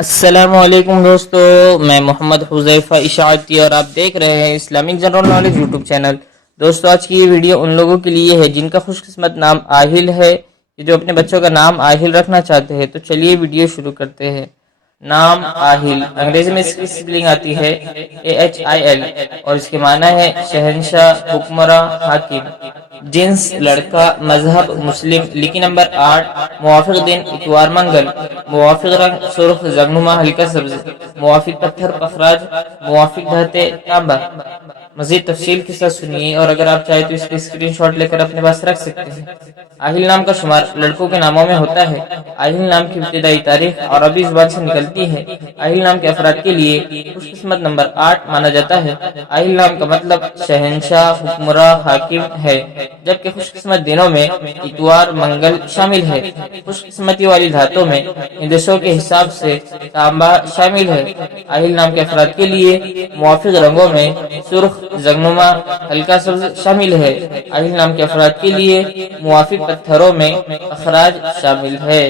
السلام علیکم دوستو، میں محمد حذیفہ اشاعتی اور آپ دیکھ رہے ہیں Islamic general knowledge YouTube channel. دوستو آج کی یہ ویڈیو ان لوگوں کے لیے ہے جن کا خوش قسمت نام آہل ہے، جو اپنے بچوں کا نام آہل رکھنا چاہتے ہیں۔ تو چلیے ویڈیو شروع کرتے ہیں۔ نام آہل انگریزی میں اس کی سپیلنگ آتی ہے AHIL اور اس کے معنی ہے شہنشاہ، حکمراں، حاکم۔ جنس لڑکا، مذہب مسلم۔ لکی نمبر 8، موافق دن اتوار منگل، موافق رنگ سرخ زرنما ہلکا سبز، موافق پتھر پخراج، موافق دھاتے تانبا۔ مزید تفصیل کے ساتھ سنیے اور اگر آپ چاہیں تو اس کی اسکرین شاٹ لے کر اپنے پاس رکھ سکتے ہیں۔ آہل نام کا شمار لڑکوں کے ناموں میں ہوتا ہے۔ آہل نام کی ابتدائی تاریخ عربی زبان سے نکلتی ہے۔ آہل نام کے افراد کے لیے خوش قسمت نمبر 8 مانا جاتا ہے۔ آہل نام کا مطلب شہنشاہ، حکمراں، حاکم ہے، جبکہ خوش قسمت دنوں میں اتوار، منگل شامل ہے۔ خوش قسمتی والی دھاتوں میں ہندسوں کے حساب سے تانبا شامل ہے۔ آہل نام کے افراد کے لیے موافق رنگوں میں سرخ، زرنما، ہلکا سبز شامل ہے۔ آہل نام کے افراد کے لیے موافق پتھروں میں اخراج شامل ہے۔